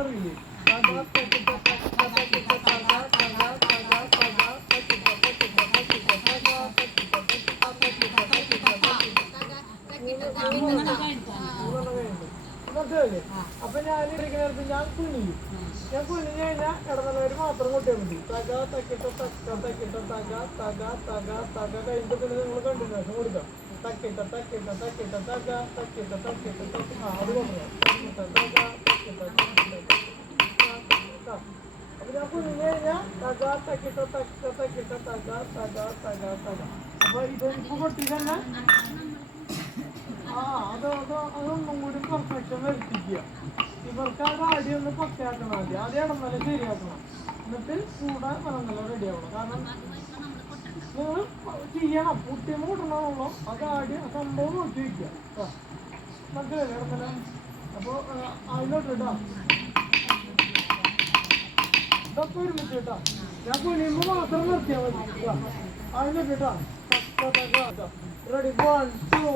അറിയില്ലേ? തക തക്കിട്ട തക്കിട്ട തക്കിട്ട തക തക തക തക തക്കിട്ട തക്കിട്ട തക്കിട്ട തക തക്കിട്ട തക്കിട്ട തക്കിട്ട തക്കിട്ട മനസ്സിലായില്ലേ? അപ്പൊ ഞാൻ ഇരിക്കുന്ന ഞാൻ കുനിയും. ഞാൻ കുനിഞ്ഞു കഴിഞ്ഞാൽ ഇടനിലവര് മാത്രം കൊട്ടിയാൽ മതി. തക തക്കിട്ട തക്ക തക്കിട്ട തക തക തക തക കഴിഞ്ഞിട്ട് പിന്നെ നിങ്ങൾ കണ്ടിന്യൂഷൻ കൊടുക്കാം. തക്കിട്ട തക്കിട്ട തക്കിട്ട തക തക്കിട്ട തക്കിട്ട തക്ക അത് കൊണ്ടുവരാം. തക്കിട്ട തക തക്കിട്ട തക്കിട്ട അപ്പൊ ഞാൻ കുനിഞ്ഞു കഴിഞ്ഞാൽ തക തക്കിട്ട തക്ക തക്കിട്ട തക തക തക തക. അപ്പൊ ഇപ്പൊ കൊട്ടി തന്നെ അതൊന്നും കൂടി പെർഫെക്ഷൻ വരുത്തിക്കുക. ഇവർക്ക് ആ അടി ഒന്ന് പക്കയാക്കണം. ആദ്യം ഇടന്നല ശരിയാക്കണം. എന്നിട്ട് കൂടെ ഇടന്നല റെഡി ആവണം. കാരണം നിങ്ങൾ ചെയ്യണം. കുട്ടിയമ്മ കൂട്ടണമല്ലോ അത് ആദ്യം സംഭവം നോക്കി വയ്ക്കുക. മനസ്സിലല്ലേ ഇടന്നല? അപ്പൊ അതിലോട്ട് കേട്ടോ ഇതൊക്കെ ഒരുമിച്ച് കേട്ടോ. ഞാൻ കുനിയുമ്പോ മാത്രം നിർത്തിയാൽ മതി. അതിലോട്ട് കേട്ടോ. റെഡി 1 2